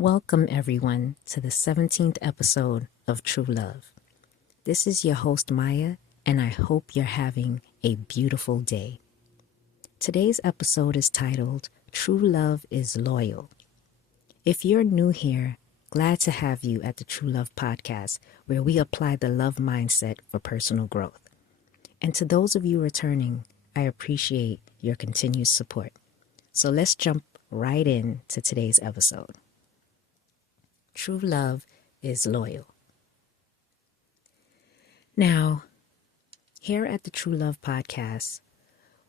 Welcome, everyone, to the 17th episode of True Love. This is your host, Maya, and I hope you're having a beautiful day. Today's episode is titled, True Love is Loyal. If you're new here, glad to have you at the True Love podcast, where we apply the love mindset for personal growth. And to those of you returning, I appreciate your continued support. So let's jump right into today's episode. True love is loyal. Now, here at the True Love podcast,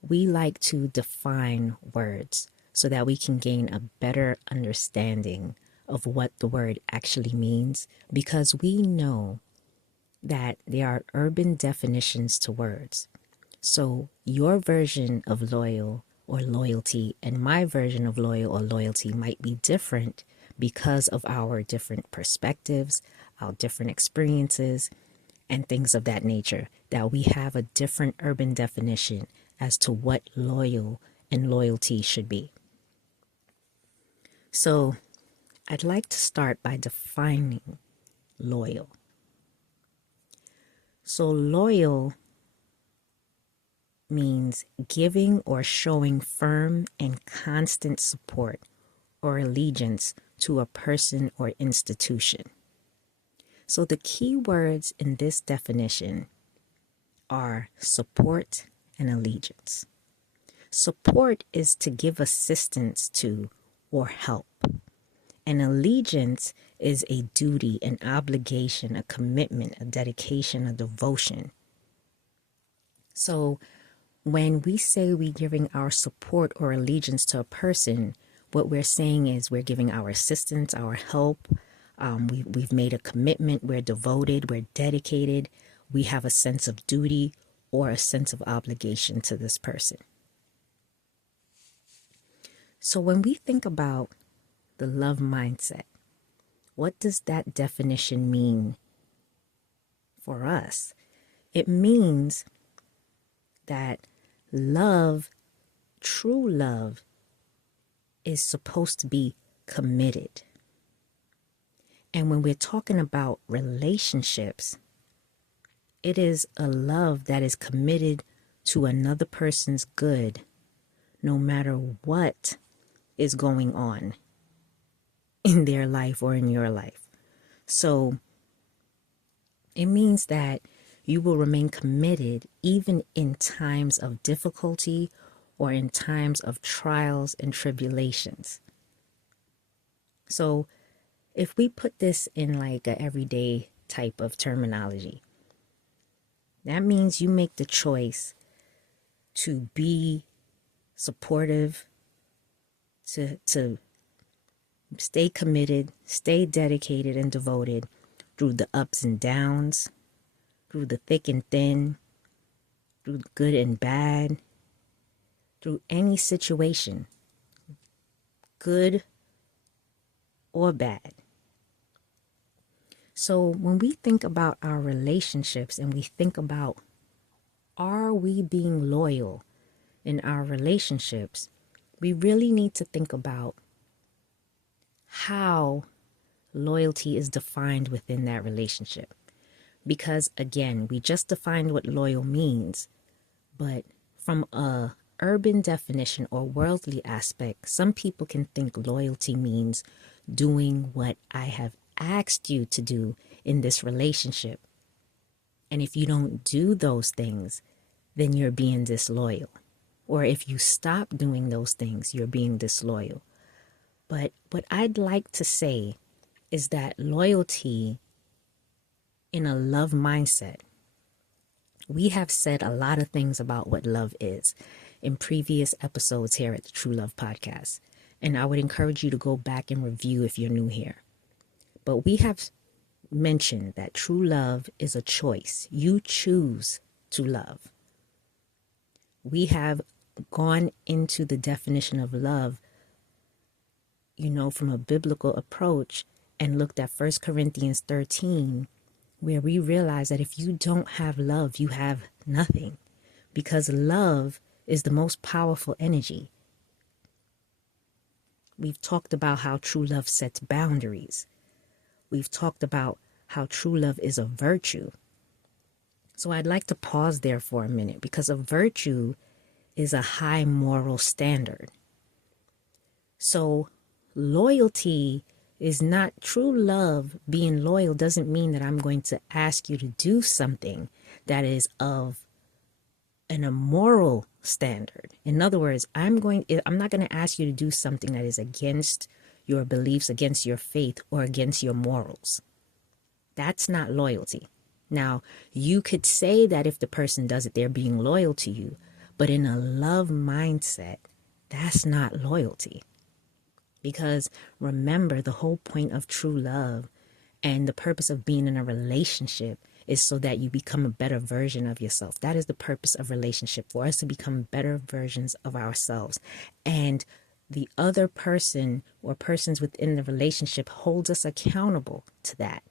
we like to define words so that we can gain a better understanding of what the word actually means, because we know that there are urban definitions to words. So your version of loyal or loyalty and my version of loyal or loyalty might be different because of our different perspectives, our different experiences, and things of that nature, that we have a different urban definition as to what loyal and loyalty should be. So I'd like to start by defining loyal. So loyal means giving or showing firm and constant support or allegiance to a person or institution. So the key words in this definition are support and allegiance. Support is to give assistance to or help. And allegiance is a duty, an obligation, a commitment, a dedication, a devotion. So when we say we're giving our support or allegiance to a person, what we're saying is we're giving our assistance, our help. We've made a commitment. We're devoted. We're dedicated. We have a sense of duty or a sense of obligation to this person. So when we think about the love mindset, what does that definition mean for us? It means that love, true love, is supposed to be committed. And when we're talking about relationships, it is a love that is committed to another person's good, no matter what is going on in their life or in your life. So it means that you will remain committed even in times of difficulty or in times of trials and tribulations. So if we put this in like an everyday type of terminology, that means you make the choice to be supportive, to stay committed, stay dedicated and devoted through the ups and downs, through the thick and thin, through the good and bad, through any situation, good or bad. So when we think about our relationships and we think about, are we being loyal in our relationships, we really need to think about how loyalty is defined within that relationship. Because again, we just defined what loyal means, but from a urban definition or worldly aspect, some people can think loyalty means doing what I have asked you to do in this relationship. And if you don't do those things, then you're being disloyal. Or if you stop doing those things, you're being disloyal. But what I'd like to say is that loyalty in a love mindset, we have said a lot of things about what love is in previous episodes here at the True Love podcast. And I would encourage you to go back and review if you're new here. But we have mentioned that true love is a choice. You choose to love. We have gone into the definition of love, from a biblical approach, and looked at 1 Corinthians 13, where we realize that if you don't have love, you have nothing, because love is the most powerful energy. We've talked about how true love sets boundaries. We've talked about how true love is a virtue. So I'd like to pause there for a minute, because a virtue is a high moral standard. So loyalty is not true love. Being loyal doesn't mean that I'm going to ask you to do something that is of an immoral standard. In other words, I'm not going to ask you to do something that is against your beliefs, against your faith, or against your morals. That's not loyalty. Now, you could say that if the person does it, they're being loyal to you. But in a love mindset, that's not loyalty. Because remember, the whole point of true love and the purpose of being in a relationship is so that you become a better version of yourself. That is the purpose of relationship, for us to become better versions of ourselves. And the other person or persons within the relationship holds us accountable to that.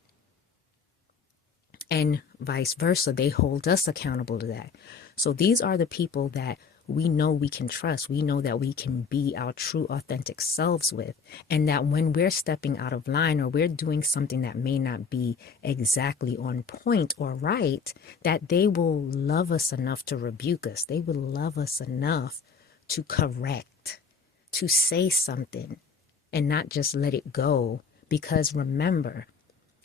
And vice versa, they hold us accountable to that. So these are the people that we know we can trust. We know that we can be our true, authentic selves with. And that when we're stepping out of line or we're doing something that may not be exactly on point or right, that they will love us enough to rebuke us. They will love us enough to correct, to say something, and not just let it go. Because remember,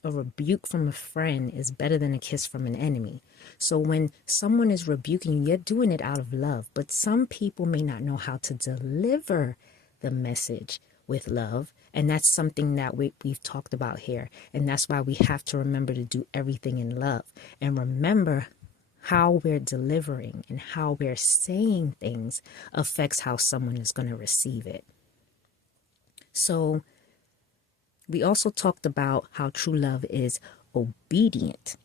a rebuke from a friend is better than a kiss from an enemy. So when someone is rebuking you, you're doing it out of love. But some people may not know how to deliver the message with love. And that's something that we've talked about here. And that's why we have to remember to do everything in love. And remember, how we're delivering and how we're saying things affects how someone is going to receive it. So we also talked about how true love is obedient.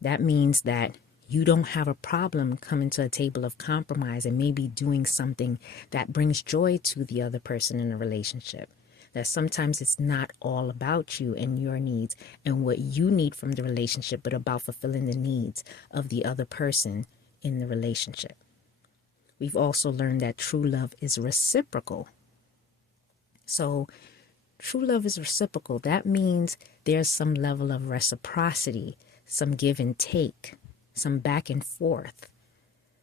That means that you don't have a problem coming to a table of compromise and maybe doing something that brings joy to the other person in a relationship. That sometimes it's not all about you and your needs and what you need from the relationship, but about fulfilling the needs of the other person in the relationship. We've also learned that true love is reciprocal. So true love is reciprocal. That means there's some level of reciprocity, some give and take, some back and forth.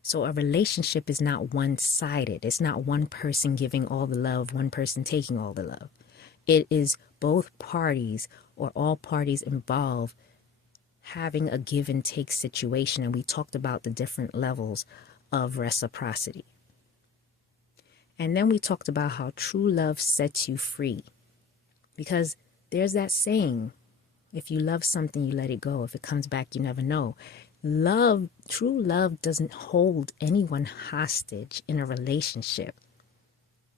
So a relationship is not one-sided. It's not one person giving all the love, one person taking all the love. It is both parties or all parties involved having a give and take situation. And we talked about the different levels of reciprocity. And then we talked about how true love sets you free. Because there's that saying, if you love something, you let it go. If it comes back, you never know. Love, true love doesn't hold anyone hostage in a relationship.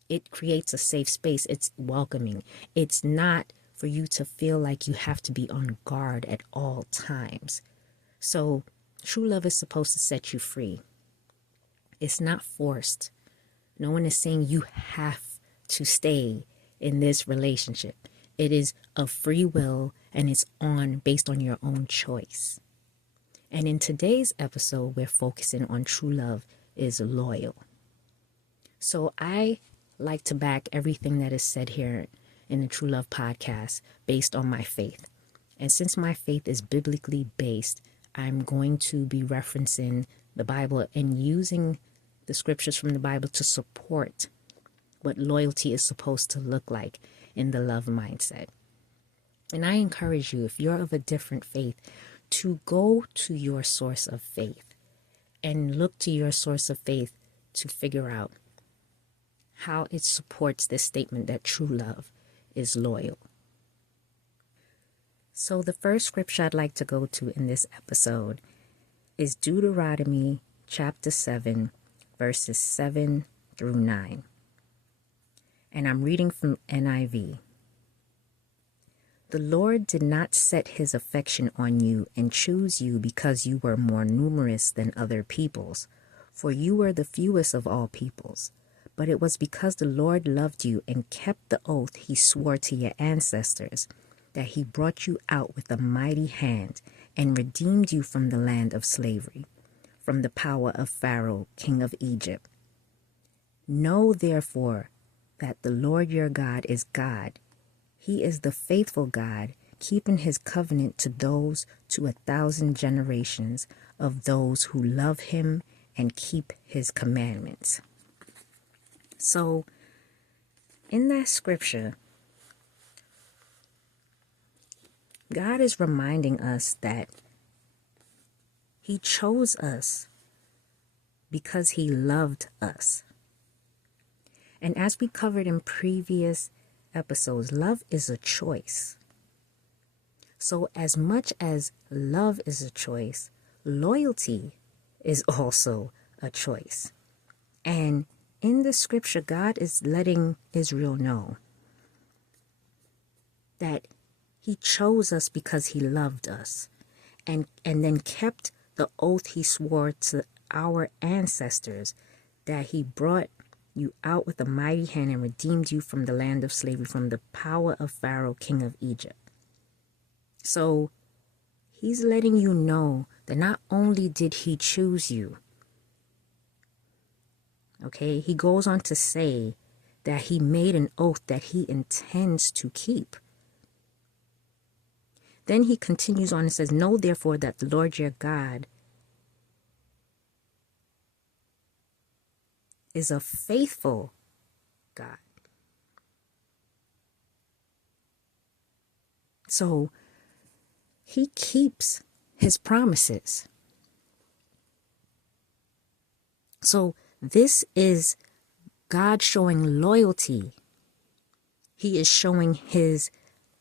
It creates a safe space. It's welcoming. It's not for you to feel like you have to be on guard at all times. So true love is supposed to set you free. It's not forced. No one is saying you have to stay in this relationship. It is of free will, and it's based on your own choice. And in today's episode, we're focusing on true love is loyal. So I like to back everything that is said here in the True Love podcast based on my faith. And since my faith is biblically based, I'm going to be referencing the Bible and using the scriptures from the Bible to support what loyalty is supposed to look like in the love mindset. And I encourage you, if you're of a different faith, to go to your source of faith and look to your source of faith to figure out how it supports this statement that true love is loyal. So the first scripture I'd like to go to in this episode is Deuteronomy chapter 7, verses 7 through 9. And I'm reading from NIV. The Lord did not set his affection on you and choose you because you were more numerous than other peoples, for you were the fewest of all peoples. But it was because the Lord loved you and kept the oath he swore to your ancestors, that he brought you out with a mighty hand and redeemed you from the land of slavery, from the power of Pharaoh, king of Egypt. Know, therefore, that the Lord your God is God. He is the faithful God, keeping his covenant to 1,000 generations of those who love him and keep his commandments. So, in that scripture, God is reminding us that he chose us because he loved us. And as we covered in previous episodes, love is a choice. So as much as love is a choice, loyalty is also a choice. And in the scripture, God is letting Israel know that he chose us because he loved us, and then kept the oath he swore to our ancestors, that he brought you out with a mighty hand and redeemed you from the land of slavery, from the power of Pharaoh, king of Egypt. So he's letting you know that not only did he choose you, okay, he goes on to say that he made an oath that he intends to keep. Then he continues on and says, know therefore that the Lord your God is a faithful God. So he keeps his promises. So this is God showing loyalty. He is showing his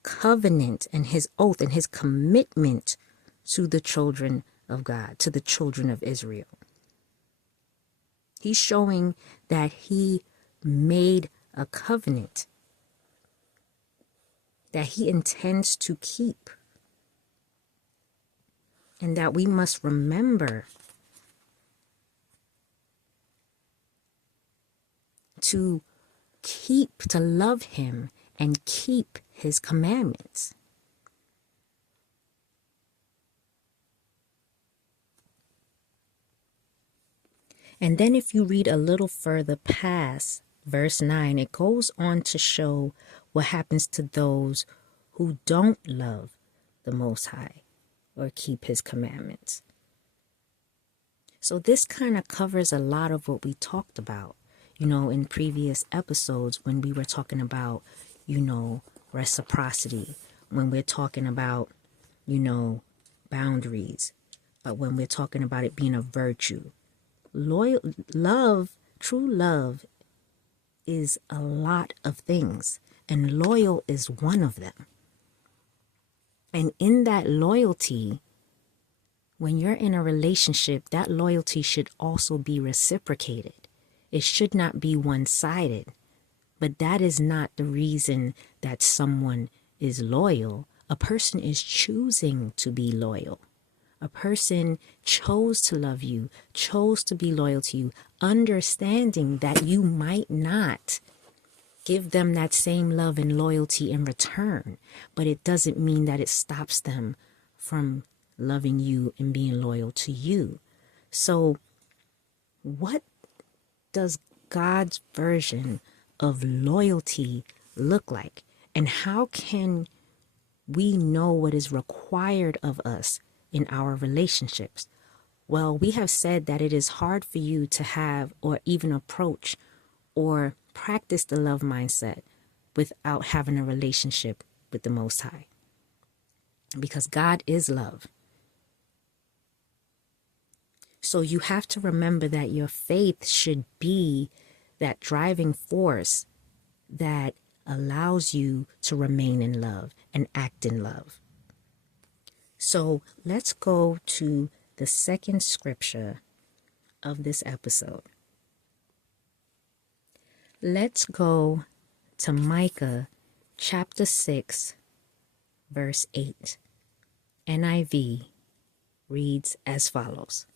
covenant and his oath and his commitment to the children of God, to the children of Israel. He's showing that he made a covenant that he intends to keep, and that we must remember to love him and keep his commandments. And then if you read a little further past verse 9, it goes on to show what happens to those who don't love the Most High or keep his commandments. So this kind of covers a lot of what we talked about, in previous episodes when we were talking about, reciprocity, when we're talking about, boundaries, but when we're talking about it being a virtue. True love is a lot of things, and loyal is one of them. And in that loyalty, when you're in a relationship, that loyalty should also be reciprocated. It should not be one-sided. But that is not the reason that someone is loyal. A person is choosing to be loyal. A person chose to love you, chose to be loyal to you, understanding that you might not give them that same love and loyalty in return, but it doesn't mean that it stops them from loving you and being loyal to you. So what does God's version of loyalty look like? And how can we know what is required of us in our relationships? Well, we have said that it is hard for you to have or even approach or practice the love mindset without having a relationship with the Most High, because God is love. So you have to remember that your faith should be that driving force that allows you to remain in love and act in love. So let's go to the second scripture of this episode. Let's go to Micah chapter 6, verse 8. NIV reads as follows.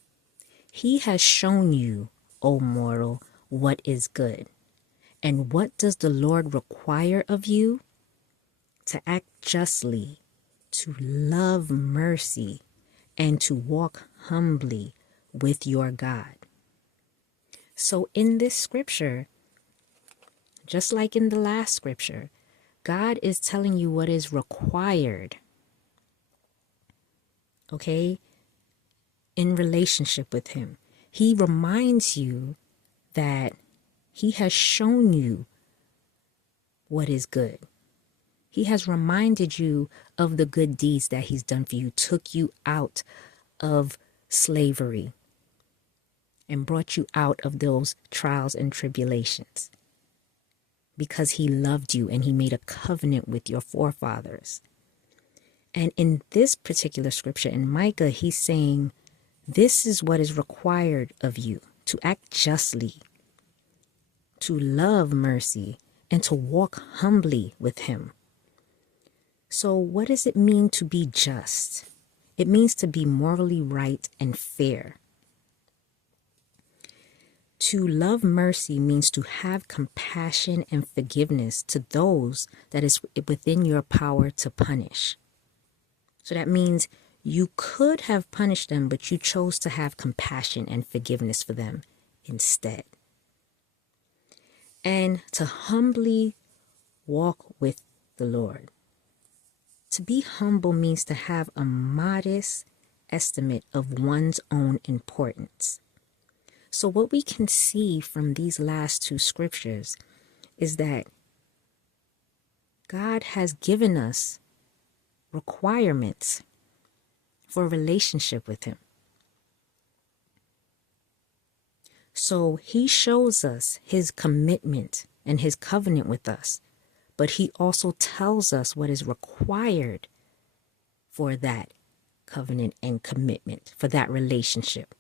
He has shown you, O mortal, what is good. And what does the Lord require of you? To act justly, to love mercy, and to walk humbly with your God. So in this scripture, just like in the last scripture, God is telling you what is required, okay, in relationship with him. He reminds you that he has shown you what is good. He has reminded you of the good deeds that he's done for you, took you out of slavery and brought you out of those trials and tribulations because he loved you and he made a covenant with your forefathers. And in this particular scripture in Micah, he's saying, this is what is required of you: to act justly, to love mercy, and to walk humbly with him. So what does it mean to be just? It means to be morally right and fair. To love mercy means to have compassion and forgiveness to those that is within your power to punish. So that means you could have punished them, but you chose to have compassion and forgiveness for them instead. And to humbly walk with the Lord. To be humble means to have a modest estimate of one's own importance. So what we can see from these last two scriptures is that God has given us requirements for a relationship with him. So he shows us his commitment and his covenant with us, but he also tells us what is required for that covenant and commitment, for that relationship,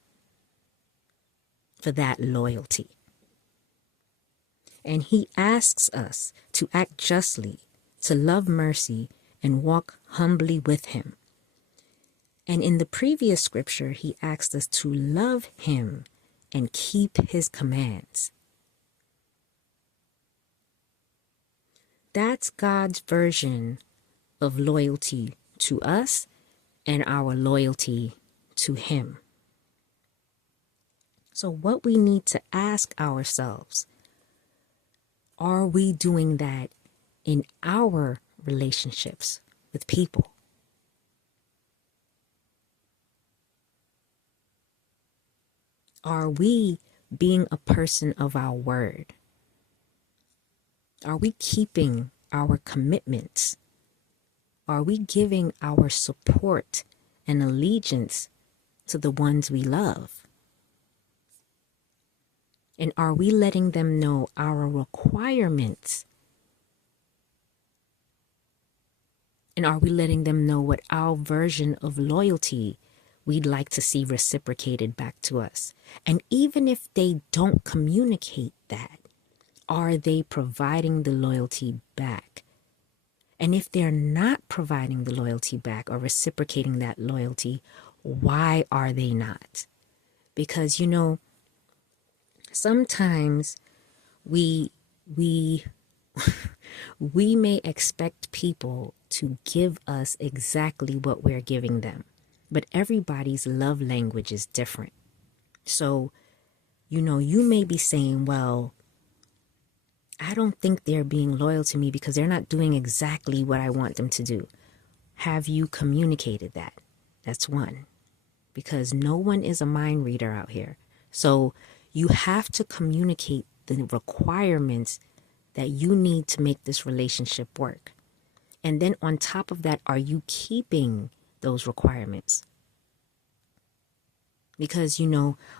for that loyalty. And he asks us to act justly, to love mercy, and walk humbly with him. And in the previous scripture, he asked us to love him and keep his commands. That's God's version of loyalty to us and our loyalty to him. So what we need to ask ourselves, are we doing that in our relationships with people? Are we being a person of our word? Are we keeping our commitments? Are we giving our support and allegiance to the ones we love? And are we letting them know our requirements? And are we letting them know what our version of loyalty we'd like to see reciprocated back to us? And even if they don't communicate that, are they providing the loyalty back? And if they're not providing the loyalty back or reciprocating that loyalty, why are they not? Because, sometimes we may expect people to give us exactly what we're giving them, but everybody's love language is different. So, you may be saying, well, I don't think they're being loyal to me because they're not doing exactly what I want them to do. Have you communicated that? That's one. Because no one is a mind reader out here. So you have to communicate the requirements that you need to make this relationship work. And then on top of that, are you keeping those requirements? Because,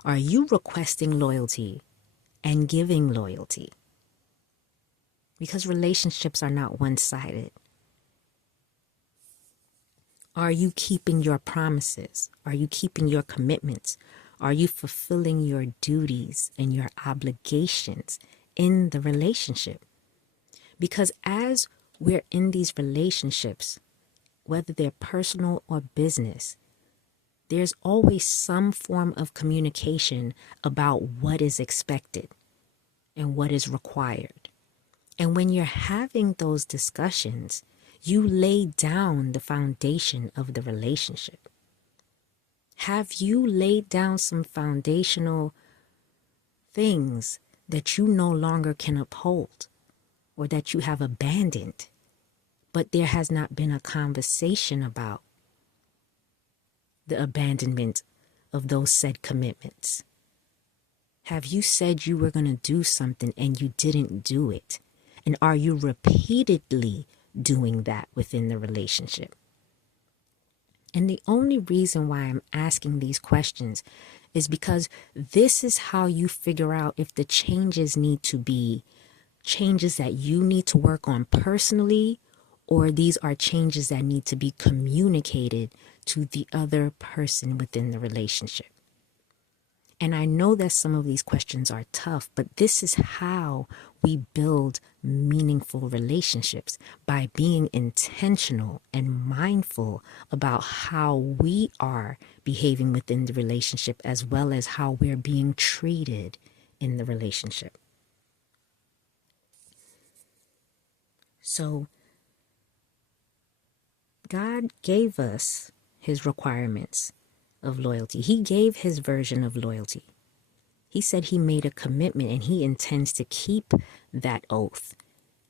are you requesting loyalty and giving loyalty? Because relationships are not one-sided. Are you keeping your promises? Are you keeping your commitments? Are you fulfilling your duties and your obligations in the relationship? Because as we're in these relationships, whether they're personal or business, there's always some form of communication about what is expected and what is required. And when you're having those discussions, you lay down the foundation of the relationship. Have you laid down some foundational things that you no longer can uphold? or that you have abandoned, but there has not been a conversation about the abandonment of those said commitments? Have you said you were going to do something and you didn't do it? And are you repeatedly doing that within the relationship? And the only reason why I'm asking these questions is because this is how you figure out if the changes need to be changes that you need to work on personally, or these are changes that need to be communicated to the other person within the relationship. And I know that some of these questions are tough, but this is how we build meaningful relationships, by being intentional and mindful about how we are behaving within the relationship, as well as how we're being treated in the relationship. So God gave us his requirements of loyalty. He gave his version of loyalty. He said he made a commitment and he intends to keep that oath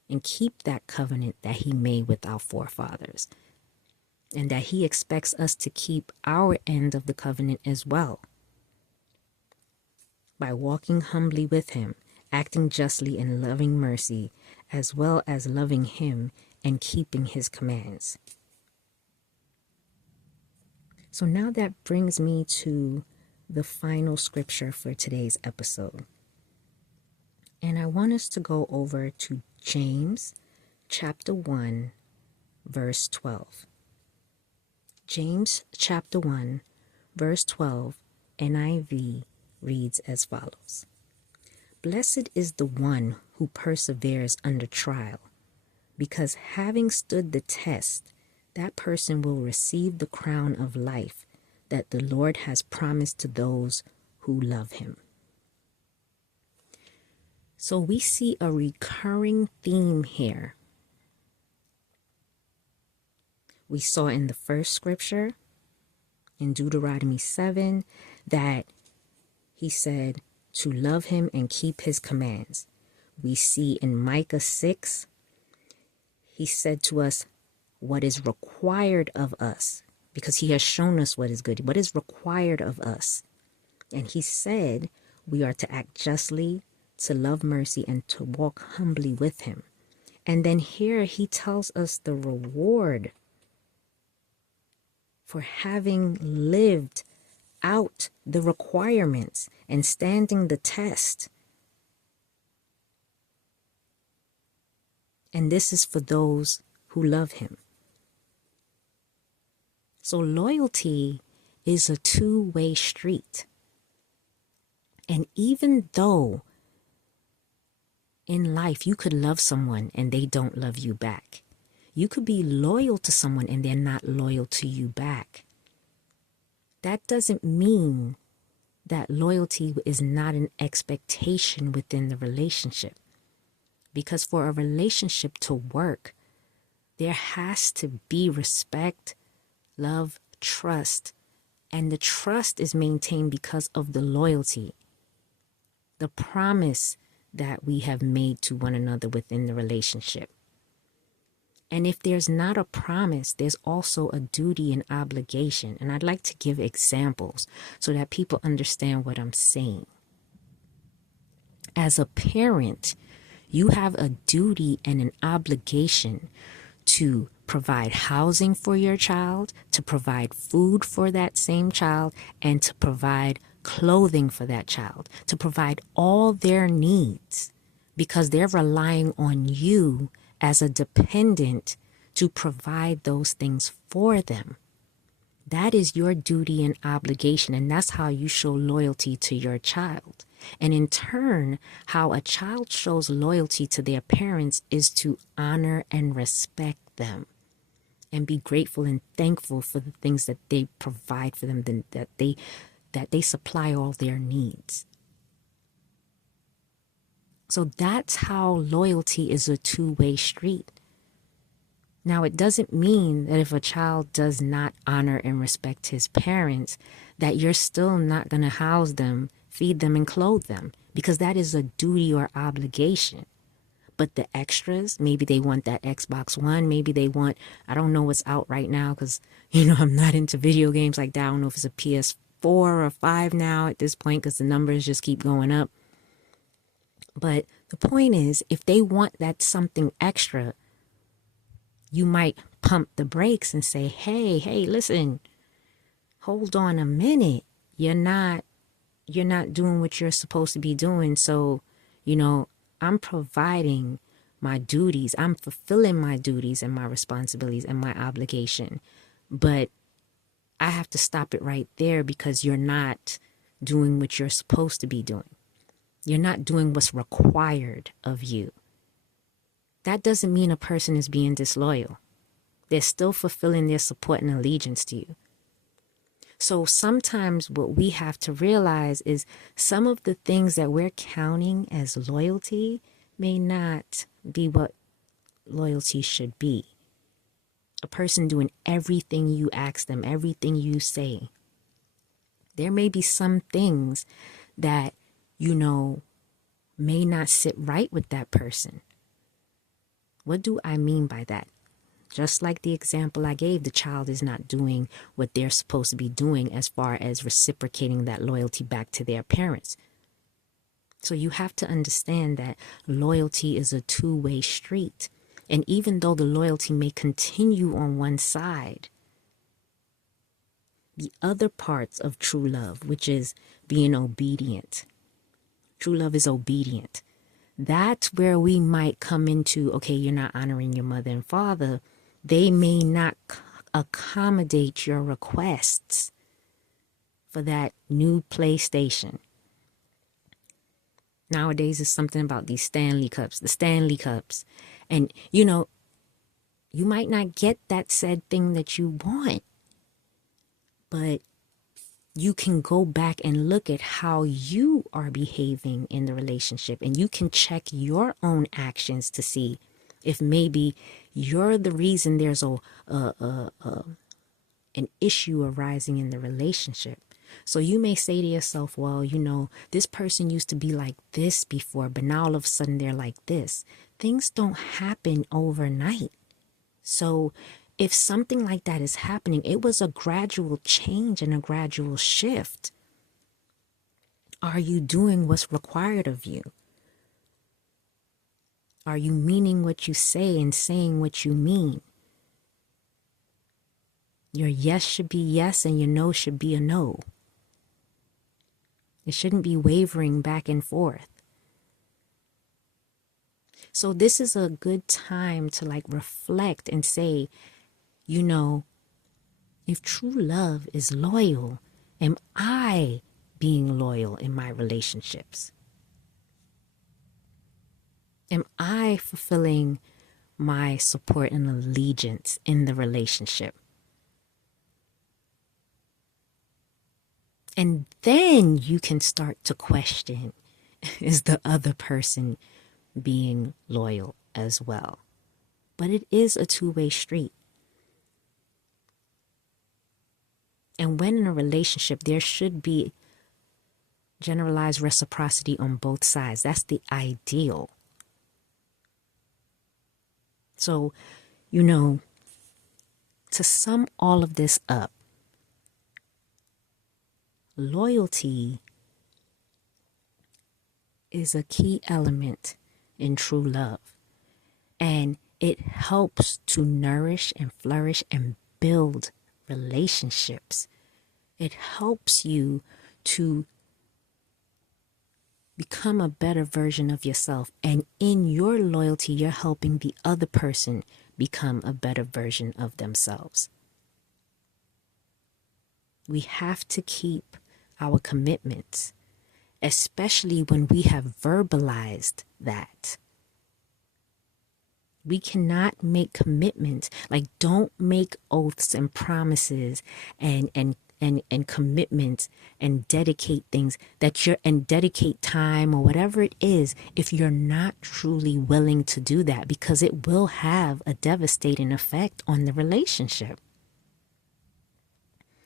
and keep that covenant that he made with our forefathers, and that he expects us to keep our end of the covenant as well, by walking humbly with him, acting justly and loving mercy, as well as loving him and keeping his commands. So now that brings me to the final scripture for today's episode. And I want us to go over to James chapter 1, verse 12. James chapter 1, verse 12, NIV reads as follows. Blessed is the one who perseveres under trial, because having stood the test, that person will receive the crown of life that the Lord has promised to those who love him. So we see a recurring theme here. We saw in the first scripture, in Deuteronomy 7, that he said to love him and keep his commands. We see in Micah 6, he said to us what is required of us, because he has shown us what is good, what is required of us. And he said we are to act justly, to love mercy, and to walk humbly with him. And then here he tells us the reward for having lived out the requirements and standing the test. And this is for those who love him. So loyalty is a two-way street. And even though in life you could love someone and they don't love you back, you could be loyal to someone and they're not loyal to you back, that doesn't mean that loyalty is not an expectation within the relationship. Because for a relationship to work, there has to be respect, love, trust, and the trust is maintained because of the loyalty, the promise that we have made to one another within the relationship. And if there's not a promise, there's also a duty and obligation. And I'd like to give examples so that people understand what I'm saying. As a parent, you have a duty and an obligation to provide housing for your child, to provide food for that same child, and to provide clothing for that child, to provide all their needs, because they're relying on you as a dependent to provide those things for them. That is your duty and obligation, and that's how you show loyalty to your child. And in turn, how a child shows loyalty to their parents is to honor and respect them and be grateful and thankful for the things that they provide for them, that they supply all their needs. So that's how loyalty is a two-way street. Now, it doesn't mean that if a child does not honor and respect his parents, that you're still not going to house them, feed them, and clothe them, because that is a duty or obligation. But the extras, maybe they want that Xbox One, maybe they want, I don't know what's out right now because, I'm not into video games like that. I don't know if it's a PS4 or 5 now at this point because the numbers just keep going up. But the point is, if they want that something extra, you might pump the brakes and say, hey, listen, hold on a minute. You're not doing what you're supposed to be doing. So, I'm providing my duties. I'm fulfilling my duties and my responsibilities and my obligation. But I have to stop it right there because you're not doing what you're supposed to be doing. You're not doing what's required of you. That doesn't mean a person is being disloyal. They're still fulfilling their support and allegiance to you. So sometimes what we have to realize is some of the things that we're counting as loyalty may not be what loyalty should be. A person doing everything you ask them, everything you say. There may be some things that, may not sit right with that person. What do I mean by that? Just like the example I gave, the child is not doing what they're supposed to be doing as far as reciprocating that loyalty back to their parents. So you have to understand that loyalty is a two-way street. And even though the loyalty may continue on one side, the other parts of true love, which is being obedient. True love is obedient. That's where we might come into, okay, you're not honoring your mother and father. They may not accommodate your requests for that new PlayStation. Nowadays, it's something about these the Stanley Cups. And, you might not get that said thing that you want, but you can go back and look at how you are behaving in the relationship, and you can check your own actions to see if maybe you're the reason there's an issue arising in the relationship. So you may say to yourself, well, this person used to be like this before, but now all of a sudden they're like this. Things don't happen overnight. So if something like that is happening, it was a gradual change and a gradual shift. Are you doing what's required of you? Are you meaning what you say and saying what you mean? Your yes should be yes and your no should be a no. It shouldn't be wavering back and forth. So this is a good time to reflect and say, if true love is loyal, am I being loyal in my relationships? Am I fulfilling my support and allegiance in the relationship? And then you can start to question, is the other person being loyal as well? But it is a two-way street. And when in a relationship, there should be generalized reciprocity on both sides. That's the ideal. So, to sum all of this up, loyalty is a key element in true love. And it helps to nourish and flourish and build relationships. It helps you to become a better version of yourself. And in your loyalty, you're helping the other person become a better version of themselves. We have to keep our commitments, especially when we have verbalized that. We cannot make commitments, don't make oaths and promises and commitments and dedicate things and dedicate time or whatever it is if you're not truly willing to do that, because it will have a devastating effect on the relationship.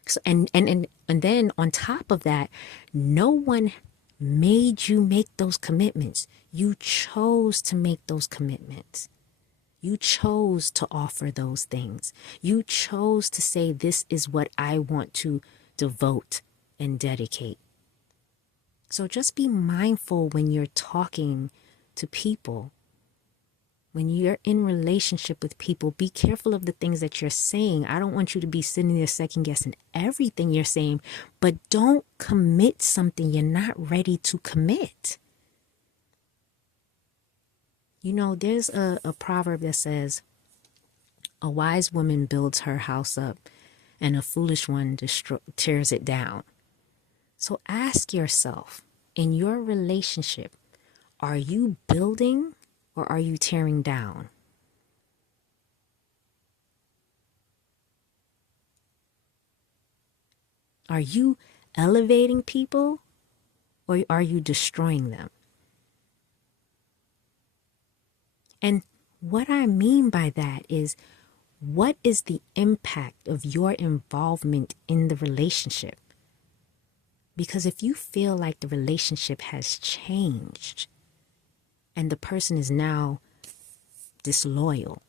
So, and then on top of that, no one made you make those commitments. You chose to make those commitments. You chose to offer those things. You chose to say, this is what I want to devote and dedicate. So just be mindful when you're talking to people. When you're in relationship with people, be careful of the things that you're saying. I don't want you to be sitting there second guessing everything you're saying, but don't commit something you're not ready to commit. You know, there's a proverb that says, a wise woman builds her house up and a foolish one tears it down. So ask yourself, in your relationship, are you building or are you tearing down? Are you elevating people or are you destroying them? And what I mean by that is, what is the impact of your involvement in the relationship? Because if you feel like the relationship has changed and the person is now disloyal,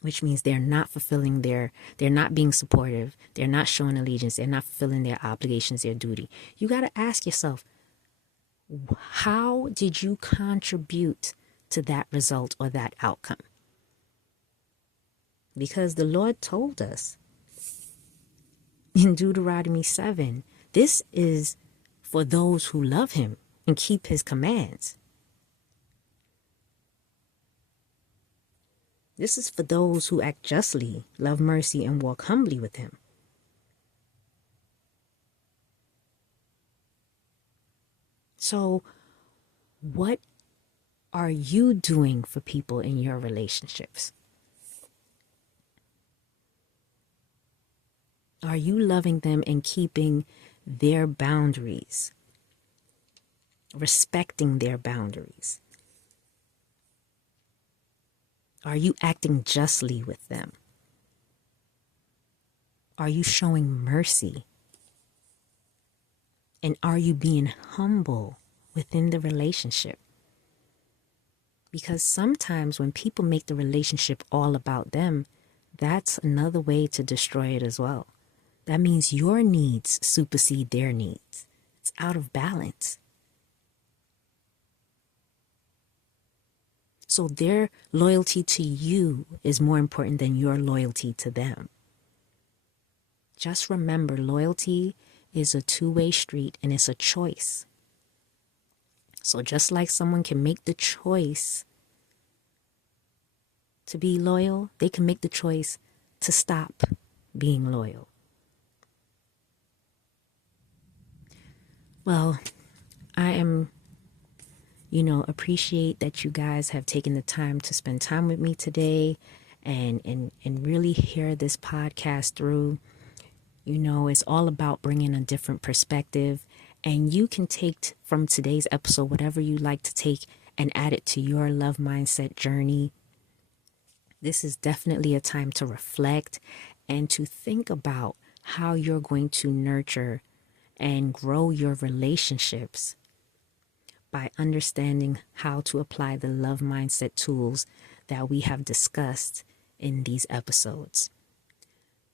which means they're not fulfilling they're not being supportive, they're not showing allegiance, they're not fulfilling their obligations, their duty. You got to ask yourself, how did you contribute to that result or that outcome? Because the Lord told us in Deuteronomy 7, this is for those who love him and keep his commands. This is for those who act justly, love mercy, and walk humbly with him. So, what are you doing for people in your relationships? Are you loving them and keeping their boundaries? Respecting their boundaries? Are you acting justly with them? Are you showing mercy? And are you being humble within the relationship? Because sometimes when people make the relationship all about them, that's another way to destroy it as well. That means your needs supersede their needs. It's out of balance. So their loyalty to you is more important than your loyalty to them. Just remember, loyalty is a two-way street and it's a choice. So just like someone can make the choice to be loyal, they can make the choice to stop being loyal. Well, I am, appreciate that you guys have taken the time to spend time with me today and really hear this podcast through. It's all about bringing a different perspective, and you can take from today's episode whatever you like to take and add it to your love mindset journey. This is definitely a time to reflect and to think about how you're going to nurture and grow your relationships by understanding how to apply the love mindset tools that we have discussed in these episodes.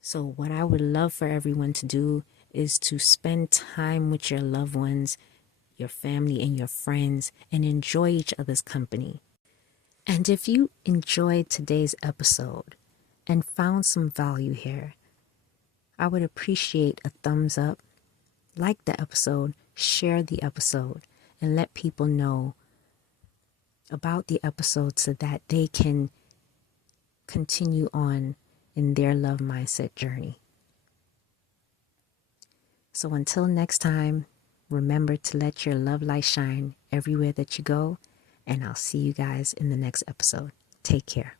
So what I would love for everyone to do is to spend time with your loved ones, your family, and your friends, and enjoy each other's company. And if you enjoyed today's episode and found some value here, I would appreciate a thumbs up, like the episode, share the episode, and let people know about the episode so that they can continue on in their love mindset journey. So until next time, remember to let your love light shine everywhere that you go, and I'll see you guys in the next episode. Take care.